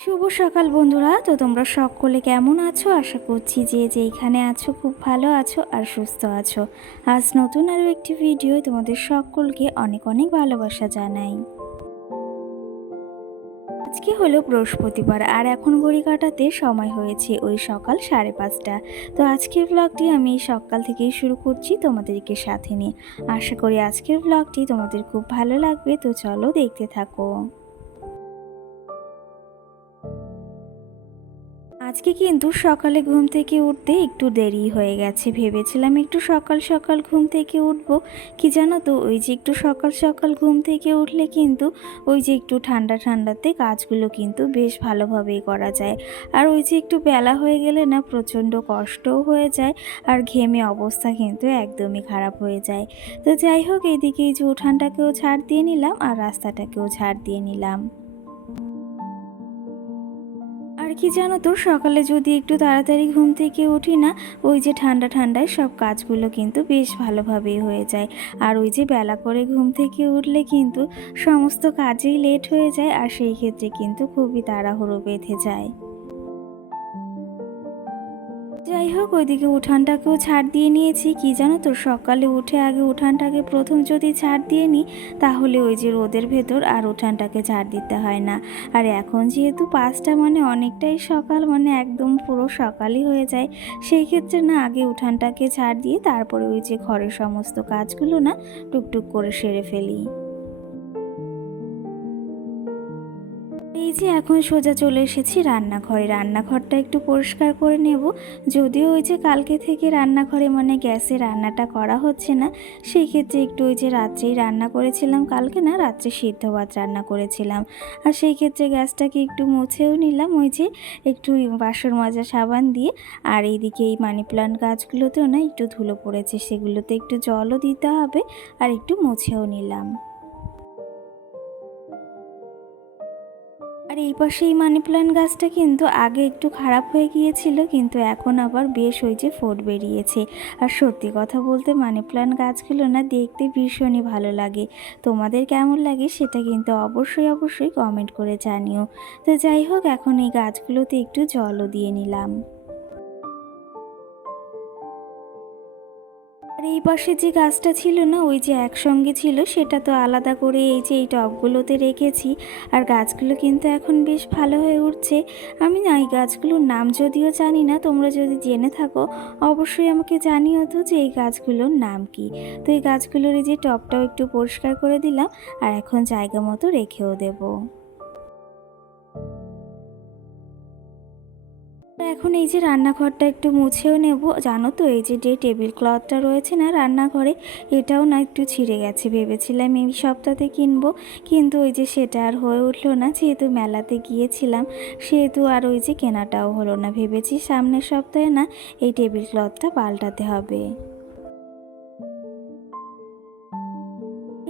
শুভ সকাল বন্ধুরা। তো তোমরা সকলে কেমন আছো? আশা করছি যে যেইখানে আছো খুব ভালো আছো আর সুস্থ আছো। আজ নতুন আরও একটি ভিডিও তোমাদের সকলকে অনেক অনেক ভালোবাসা জানাই। আজকে হলো বৃহস্পতিবার আর এখন ঘড়ি কাটাতে সময় হয়েছে ওই সকাল 5:30। তো আজকের ব্লগটি আমি সকাল থেকেই শুরু করছি তোমাদেরকে সাথে নিয়ে। আশা করি আজকের ব্লগটি তোমাদের খুব ভালো লাগবে। তো চলো দেখতে থাকো। আজকে কিন্তু সকালে ঘুম থেকে উঠতে একটু দেরি হয়ে গেছে। ভেবেছিলাম একটু সকাল সকাল ঘুম থেকে উঠবো, কি জানো তো ওই যে একটু সকাল সকাল ঘুম থেকে উঠলে কিন্তু ওই যে একটু ঠান্ডা ঠান্ডাতে কাজগুলো কিন্তু বেশ ভালোভাবেই করা যায়। আর ওই যে একটু বেলা হয়ে গেলে না প্রচণ্ড কষ্টও হয়ে যায় আর ঘেমে অবস্থা কিন্তু একদমই খারাপ হয়ে যায়। তো যাই হোক, এইদিকে এই যে উঠানটাকেও ছাড় দিয়ে নিলাম আর রাস্তাটাকেও ছাড় দিয়ে নিলাম। আর কি জানো তো, সকালে যদি একটু তাড়াতাড়ি ঘুম থেকে উঠি না, ওই যে ঠান্ডা ঠান্ডায় সব কাজগুলো কিন্তু বেশ ভালোভাবেই হয়ে যায়। আর ওই যে বেলা করে ঘুম থেকে উঠলে কিন্তু সমস্ত কাজেই লেট হয়ে যায় আর সেই ক্ষেত্রে কিন্তু খুবই তাড়াহুড়ো বেঁধে যায়। যাই হোক, ওইদিকে উঠানটাকেও ঝাড় দিয়ে নিয়েছি। কি জানো তো, সকালে উঠে আগে উঠানটাকে প্রথম যদি ঝাড় দিয়ে নিই তাহলে ওই যে রোদের ভেতর আর উঠানটাকে ঝাড় দিতে হয় না। আর এখন যেহেতু 5টা মানে অনেকটাই সকাল, মানে একদম পুরো সকালই হয়ে যায়, সেই ক্ষেত্রে না আগে উঠানটাকে ঝাড় দিয়ে তারপরে ওই যে ঘরের সমস্ত কাজগুলো না টুকটুক করে সেরে ফেলি। এই যে এখন সোজা চলে এসেছি রান্নাঘরে। রান্নাঘরটা একটু পরিষ্কার করে নেব। যদিও ওই যে কালকে থেকে রান্নাঘরে মানে গ্যাসে রান্নাটা করা হচ্ছে না, সেই ক্ষেত্রে একটু ওই যে রাত্রেই রান্না করেছিলাম, কালকে না রাত্রে সিদ্ধ ভাত রান্না করেছিলাম। আর সেই ক্ষেত্রে গ্যাসটাকে একটু মুছেও নিলাম ওই যে একটু বাসন মাজা সাবান দিয়ে। আর এইদিকে এই মানি প্লান্ট গাছগুলোতেও না একটু ধুলো পড়েছে, সেগুলোতে একটু জলও দিতে হবে আর একটু মুছেও নিলাম। আর এই পাশে এই মানি প্ল্যান্ট গাছটা কিন্তু আগে একটু খারাপ হয়ে গিয়েছিল, কিন্তু এখন আবার বেশ ওই যে ফোট বেরিয়েছে। আর সত্যি কথা বলতে মানি প্ল্যান্ট গাছগুলো না দেখতে ভীষণই ভালো লাগে। তোমাদের কেমন লাগে সেটা কিন্তু অবশ্যই অবশ্যই কমেন্ট করে জানিও। তো যাই হোক, এখন এই গাছগুলোতে একটু জলও দিয়ে নিলাম। আর এই পাশে যে গাছটা ছিল না, ওই যে একসঙ্গে ছিল, সেটা তো আলাদা করে এই যে এই টবগুলোতে রেখেছি। আর গাছগুলো কিন্তু এখন বেশ ভালো হয়ে উঠছে। আমি না এই গাছগুলোর নাম যদিও জানি না, তোমরা যদি জেনে থাকো অবশ্যই আমাকে জানিও তো যে এই গাছগুলোর নাম কি। তো এই গাছগুলোর এই যে টবটাও একটু পরিষ্কার করে দিলাম আর এখন জায়গা মতো রেখেও দেবো। এখন এই যে রান্নাঘরটা একটু মুছেও নেব। জানো তো এই যে টেবিল ক্লথটা রয়েছে না রান্নাঘরে, এটাও না একটু ছিঁড়ে গেছে। ভেবেছিলাম এই সপ্তাহে কিনবো, কিন্তু ওই যে সেটা আর হয়ে উঠলো না। যেহেতু মেলাতে গিয়েছিলাম সেহেতু আর ওই যে কেনাটাও হলো না। ভেবেছি সামনের সপ্তাহে না এই টেবিল ক্লথটা পাল্টাতে হবে।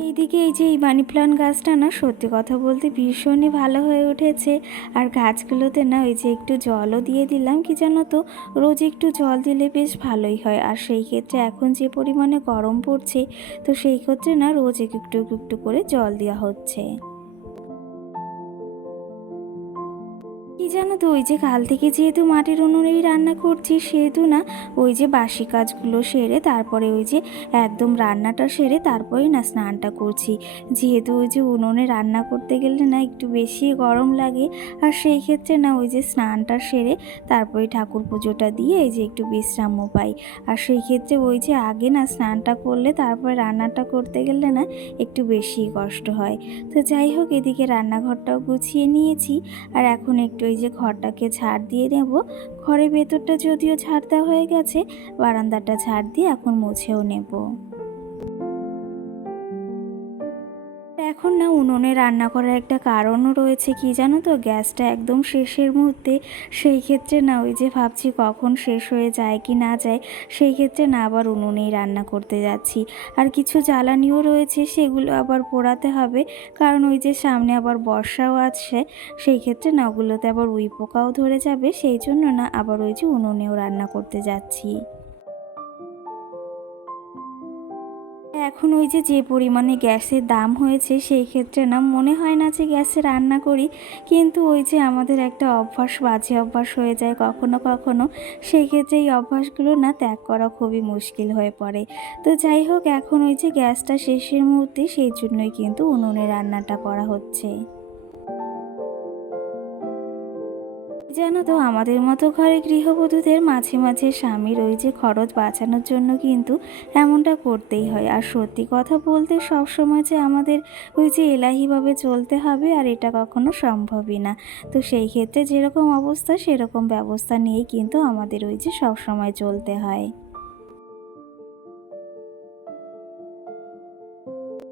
এইদিকে এই যে এই মানি প্লান্ট গাছটা না সত্যি কথা বলতে ভীষণই ভালো হয়ে উঠেছে। আর গাছগুলোতে না ওই যে একটু জলও দিয়ে দিলাম। কি জানো তো, রোজ একটু জল দিলে বেশ ভালোই হয়। আর সেই ক্ষেত্রে এখন যে পরিমাণে গরম পড়ছে, তো সেই ক্ষেত্রে না রোজ একটু একটু করে জল দেওয়া হচ্ছে। কি জানো তো, ওই যে কাল থেকে যেহেতু মাটির উনুনেই রান্না করছি, সেহেতু না ওই যে বাসি কাজগুলো সেরে তারপরে ওই যে একদম রান্নাটা সেরে তারপরে না স্নানটা করছি। যেহেতু ওই যে উনুনে রান্না করতে গেলে না একটু বেশি গরম লাগে, আর সেই ক্ষেত্রে না ওই যে স্নানটা সেরে তারপরে ঠাকুর পুজোটা দিয়ে এই যে একটু বিশ্রামও পাই। আর সেই ক্ষেত্রে ওই যে আগে না স্নানটা করলে তারপরে রান্নাটা করতে গেলে না একটু বেশি কষ্ট হয়। তো যাই হোক, এদিকে রান্নাঘরটাও গুছিয়ে নিয়েছি। আর এখন একটু এই যে ঘরটাকে ঝাড় দিয়ে নেব। ঘরের ভেতরটা যদিও ঝাড় দেওয়া হয়ে গেছে, বারান্দাটা ঝাড় দিয়ে এখন মুছেও নেব। এখন না উনুনে রান্না করার একটা কারণও রয়েছে। কি জানো তো, গ্যাসটা একদম শেষের মুহূর্তে, সেই ক্ষেত্রে না ওই যে ভাবছি কখন শেষ হয়ে যায় কি না যায়, সেই ক্ষেত্রে না আবার উনুনেই রান্না করতে যাচ্ছি। আর কিছু জ্বালানিও রয়েছে, সেগুলো আবার পোড়াতে হবে, কারণ ওই যে সামনে আবার বর্ষাও আছে। সেই ক্ষেত্রে না ওগুলোতে আবার উই পোকাও ধরে যাবে, সেই জন্য না আবার ওই যে উনুনেও রান্না করতে যাচ্ছি। এখন ওই যে পরিমাণে গ্যাসের দাম হয়েছে সেই ক্ষেত্রে না মনে হয় না যে গ্যাসে রান্না করি, কিন্তু ওই যে আমাদের একটা অভ্যাস, বাজে অভ্যাস হয়ে যায় কখনো কখনো, সেই ক্ষেত্রে এই অভ্যাসগুলো না ত্যাগ করা খুবই মুশকিল হয়ে পড়ে। তো যাই হোক, এখন ওই যে গ্যাসটা শেষের মুহূর্তে, সেই জন্যই কিন্তু উনুনে রান্নাটা করা হচ্ছে। জানো তো, আমাদের মতো ঘরে গৃহবধূদের মাঝে মাঝে স্বামীর ওই যে খরচ বাঁচানোর জন্য কিন্তু এমনটা করতেই হয়। আর সত্যি কথা বলতে সবসময় যে আমাদের ওই যে এলাহিভাবে চলতে হবে আর এটা কখনো সম্ভবই না। তো সেই ক্ষেত্রে যেরকম অবস্থা সেরকম ব্যবস্থা নিয়েই কিন্তু আমাদের ওই যে সবসময় চলতে হয়।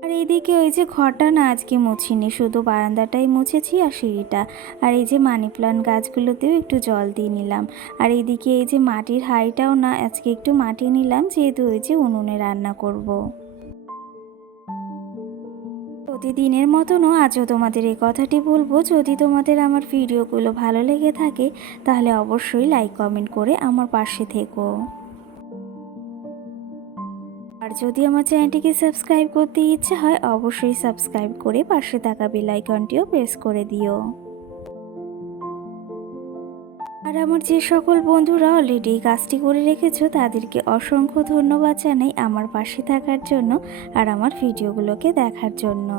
আর এইদিকে ওই যে ঘরটা না আজকে মুছিনি, শুধু বারান্দাটাই মুছেছি আর সিঁড়িটা। আর এই যে মানি প্লান্ট গাছগুলোতেও একটু জল দিয়ে নিলাম। আর এইদিকে এই যে মাটির হাঁড়িটাও না আজকে একটু মাটি নিলাম, যেহেতু ওই যে উনুনে রান্না করব। প্রতিদিনের মতনও আজও তোমাদের এই কথাটি বলবো, যদি তোমাদের আমার ভিডিওগুলো ভালো লেগে থাকে তাহলে অবশ্যই লাইক কমেন্ট করে আমার পাশে থেকো। আর যদি আমার চ্যানেলটিকে সাবস্ক্রাইব করতে ইচ্ছে হয় অবশ্যই সাবস্ক্রাইব করে পাশে থাকা বেল আইকনটিও প্রেস করে দিও। আর আমার যে সকল বন্ধুরা অলরেডি এই কাজটি করে রেখেছো তাদেরকে অসংখ্য ধন্যবাদ জানাই আমার পাশে থাকার জন্য আর আমার ভিডিওগুলোকে দেখার জন্য।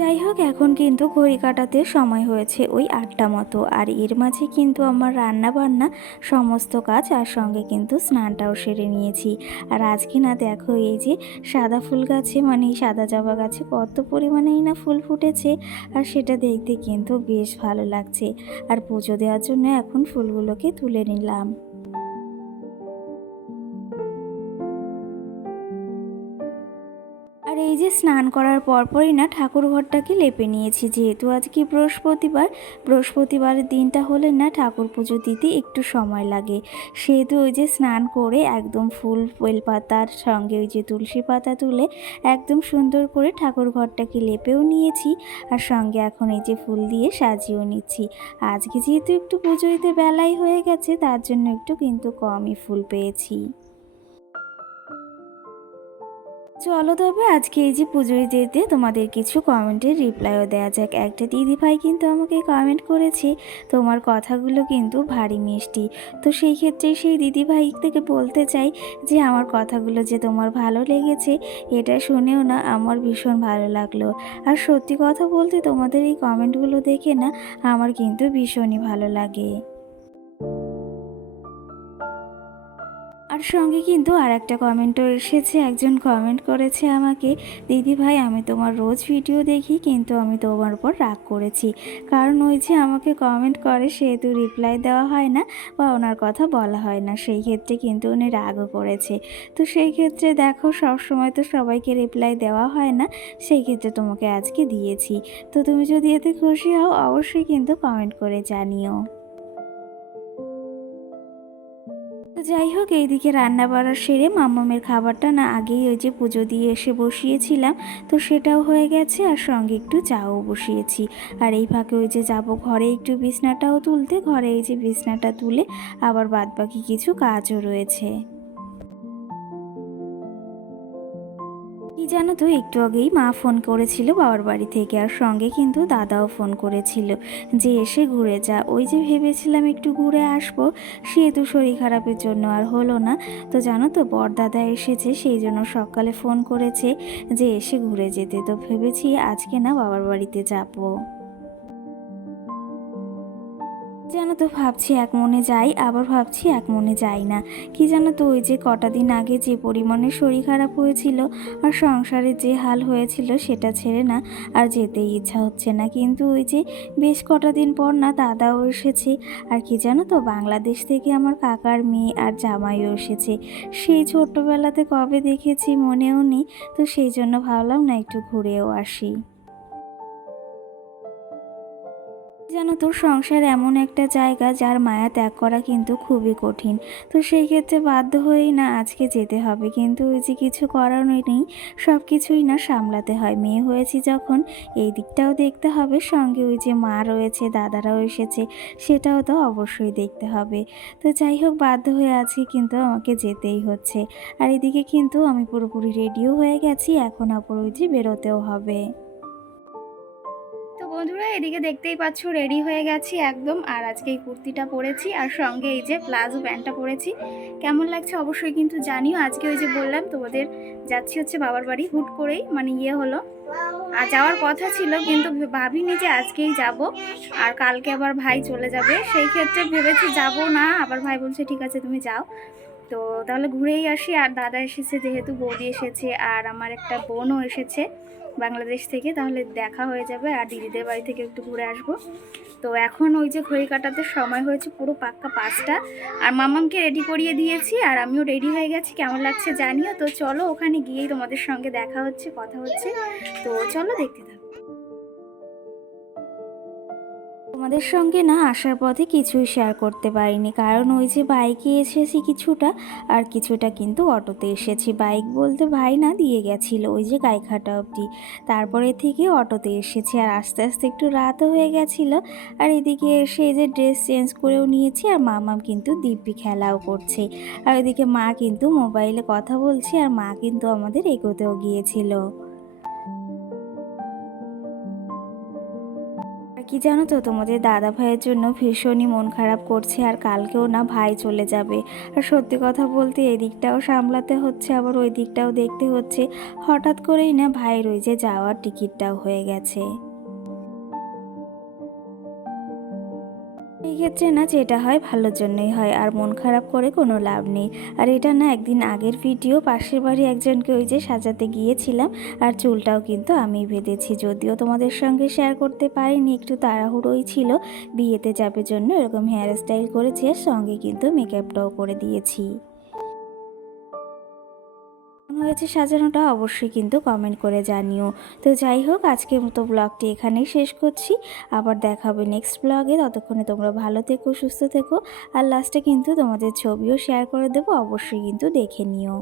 যাই হোক, এখন কিন্তু ঘড়ি কাটাতে সময় হয়েছে ওই ৮টা মতো। আর এর মাঝে কিন্তু আমার রান্না বান্না সমস্ত কাজ আর সঙ্গে কিন্তু স্নানটাও সেরে নিয়েছি। আর আজকে না দেখো, এই যে সাদা ফুল গাছে, মানে সাদা জবা গাছে কত পরিমাণেই না ফুল ফুটেছে, আর সেটা দেখতে কিন্তু বেশ ভালো লাগছে। আর পুজো দেওয়ার জন্য এখন ফুলগুলোকে তুলে নিলাম। আর এই যে স্নান করার পরপরই না ঠাকুর ঘরটাকে লেপে নিয়েছি, যেহেতু আজকে বৃহস্পতিবার। বৃহস্পতিবারের দিনটা হলে না ঠাকুর পুজো দিতে একটু সময় লাগে, সেহেতু ওই যে স্নান করে একদম ফুল বেলপাতার সঙ্গে ওই যে তুলসী পাতা তুলে একদম সুন্দর করে ঠাকুর ঘরটাকে লেপেও নিয়েছি। আর সঙ্গে এখন এই যে ফুল দিয়ে সাজিয়েও নিচ্ছি। আজকে যেহেতু একটু পুজো দিতে বেলাই হয়ে গেছে, তার জন্য একটু কিন্তু কমই ফুল পেয়েছি। চলো তবে আজকে এই যে পুজোয় দিতে তোমাদের কিছু কমেন্টের রিপ্লাইও দেওয়া যাক। একটা দিদিভাই কিন্তু আমাকে কমেন্ট করেছে, তোমার কথাগুলো কিন্তু ভারী মিষ্টি। তো সেই ক্ষেত্রে সেই দিদিভাই থেকে বলতে চাই যে আমার কথাগুলো যে তোমার ভালো লেগেছে, এটা শুনেও না আমার ভীষণ ভালো লাগলো। আর সত্যি কথা বলতে তোমাদের এই কমেন্টগুলো দেখে না আমার কিন্তু ভীষণই ভালো লাগে। আর সঙ্গে কিন্তু আর একটা কমেন্টও এসেছে, একজন কমেন্ট করেছে আমাকে, দিদি ভাই আমি তোমার রোজ ভিডিও দেখি কিন্তু আমি তোমার উপর রাগ করেছি, কারণ ওই যে আমাকে কমেন্ট করে সেহেতু রিপ্লাই দেওয়া হয় না বা ওনার কথা বলা হয় না, সেই ক্ষেত্রে কিন্তু উনি রাগও করেছে। তো সেই ক্ষেত্রে দেখো, সব সময় তো সবাইকে রিপ্লাই দেওয়া হয় না, সেই ক্ষেত্রে তোমাকে আজকে দিয়েছি। তো তুমি যদি এতে খুশি হও অবশ্যই কিন্তু কমেন্ট করে জানিও। তো যাই হোক, এইদিকে রান্না বাড়া সেরে মাম্মামের খাবারটা না আগেই ওই যে পুজো দিয়ে এসে বসিয়েছিলাম, তো সেটাও হয়ে গেছে আর সঙ্গে একটু চাও বসিয়েছি। আর এই ফাঁকে ওই যে যাব ঘরে একটু বিছনাটাও তুলতে, ঘরে এই যে বিছনাটা তুলে আবার বাদবাকি কিছু কাজও রয়েছে। কি জানো তো, একটু আগেই মা ফোন করেছিল বাবার বাড়ি থেকে, আর সঙ্গে কিন্তু দাদাও ফোন করেছিল যে এসে ঘুরে যা। ওই যে ভেবেছিলাম একটু ঘুরে আসবো, সেহেতু শরীর খারাপের জন্য আর হলো না। তো জানো তো, বড়দাদা এসেছে, সেই জন্য সকালে ফোন করেছে যে এসে ঘুরে যেতে। তো ভেবেছি আজকে না বাবার বাড়িতে যাবো। জানো তো, ভাবছি এক মনে যাই, আবার ভাবছি এক মনে যাই না। কি জানো তো, ওই যে কটা দিন আগে যে পরিমাণে শরীর খারাপ হয়েছিল আর সংসারের যে হাল হয়েছিল, সেটা ছেড়ে না আর যেতেই ইচ্ছা হচ্ছে না। কিন্তু ওই যে বেশ কটা দিন পর না দাদাও এসেছে, আর কি জানো তো, বাংলাদেশ থেকে আমার কাকার মেয়ে আর জামাইও এসেছে। সেই ছোট্টবেলাতে কবে দেখেছি মনেও নেই, তো সেই জন্য ভাবলাম না একটু ঘুরেও আসি। জানো তো সংসার এমন একটা জায়গা যার মায়া ত্যাগ করা কিন্তু খুবই কঠিন। তো সেই ক্ষেত্রে বাধ্য হয়েই না আজকে যেতে হবে, কিন্তু ওই যে কিছু করার নেই, সব কিছুই না সামলাতে হয়। মেয়ে হয়েছি যখন এই দিকটাও দেখতে হবে, সঙ্গে ওই যে মা রয়েছে, দাদারাও এসেছে, সেটাও তো অবশ্যই দেখতে হবে। তো যাই হোক, বাধ্য হয়ে আছি, কিন্তু আমাকে যেতেই হচ্ছে। আর এদিকে কিন্তু আমি পুরোপুরি রেডিও হয়ে গেছি, এখন আবার ওই যে বেরোতেও হবে। তো বন্ধুরা, এদিকে দেখতেই পাচ্ছ রেডি হয়ে গেছি একদম। আর আজকে এই কুর্তিটা পরেছি আর সঙ্গে এই যে প্লাজো প্যান্টটা পরেছি। কেমন লাগছে অবশ্যই কিন্তু জানিও। আজকে ওই যে বললাম তোমাদের, যাচ্ছি হচ্ছে বাবার বাড়ি, হুট করেই মানে হলো। আর যাওয়ার কথা ছিল, কিন্তু ভাবিনি যে আজকেই যাব। আর কালকে আবার ভাই চলে যাবে, সেই ক্ষেত্রে ভেবেছি যাব না। আবার ভাই বলছে ঠিক আছে তুমি যাও। তো তাহলে ঘুরেই আসি। আর দাদা এসেছে, যেহেতু বৌদি এসেছে, আর আমার একটা বোনও এসেছে বাংলাদেশ থেকে, তাহলে দেখা হয়ে যাবে। আর দিদিদের বাড়ি থেকে একটু ঘুরে আসবো। তো এখন ওই যে ঘড়ি কাটাতে সময় হয়েছে পুরো পাক্কা 5টা। আর মামামকে রেডি করিয়ে দিয়েছি, আর আমিও রেডি হয়ে গেছি। কেমন লাগছে জানিও। তো চলো, ওখানে গিয়েই তোমাদের সঙ্গে দেখা হচ্ছে, কথা হচ্ছে। তো চলো, দেখতে থাকো। তোমাদের সঙ্গে না আসার পথে কিছুই শেয়ার করতে পারিনি, কারণ ওই যে বাইকে এসেছি কিছুটা, আর কিছুটা কিন্তু অটোতে এসেছি। বাইক বলতে ভাই না দিয়ে গেছিলো ওই যে গাইঘাটা অবধি, তারপরে থেকে অটোতে এসেছি। আর আস্তে আস্তে একটু রাতও হয়ে গেছিলো। আর এদিকে এসে এই যে ড্রেস চেঞ্জ করেও নিয়েছি, আর মামাম কিন্তু দিব্যি খেলাও করছে। আর ওইদিকে মা কিন্তু মোবাইলে কথা বলছে, আর মা কিন্তু আমাদের এগোতেও গিয়েছিল। আর কি জানো তো, তোমাদের দাদা ভাইয়ের জন্য ভীষণই মন খারাপ করছে। আর কালকেও না ভাই চলে যাবে। আর সত্যি কথা বলতে এদিকটাও সামলাতে হচ্ছে, আবার ওই দিকটাও দেখতে হচ্ছে। হঠাৎ করেই না ভাইয়ের ওই যে যাওয়ার টিকিটটাও হয়ে গেছে। এই ক্ষেত্রে না যেটা হয় ভালোর জন্যই হয়, আর মন খারাপ করে কোনো লাভ নেই। আর এটা না একদিন আগের ভিডিও, পাশের বাড়ি একজনকে ওই যে সাজাতে গিয়েছিলাম। আর চুলটাও কিন্তু আমি বেঁধেছি, যদিও তোমাদের সঙ্গে শেয়ার করতে পারিনি, একটু তাড়াহুড়োই ছিল। বিয়েতে যাবে জন্য এরকম হেয়ার স্টাইল করেছি, আর সঙ্গে কিন্তু মেকআপটাও করে দিয়েছি। কেমন হয়েছে সাজানোটা অবশ্যই কিন্তু কমেন্ট করে জানিও। তো যাই হোক, আজকের মতো ব্লগটি এখানেই শেষ করছি। আবার দেখা হবে নেক্সট ব্লগে। ততক্ষণে তোমরা ভালো থেকো, সুস্থ থেকো। আর লাস্টে কিন্তু তোমাদের ছবিও শেয়ার করে দেবো, অবশ্যই কিন্তু দেখে নিও।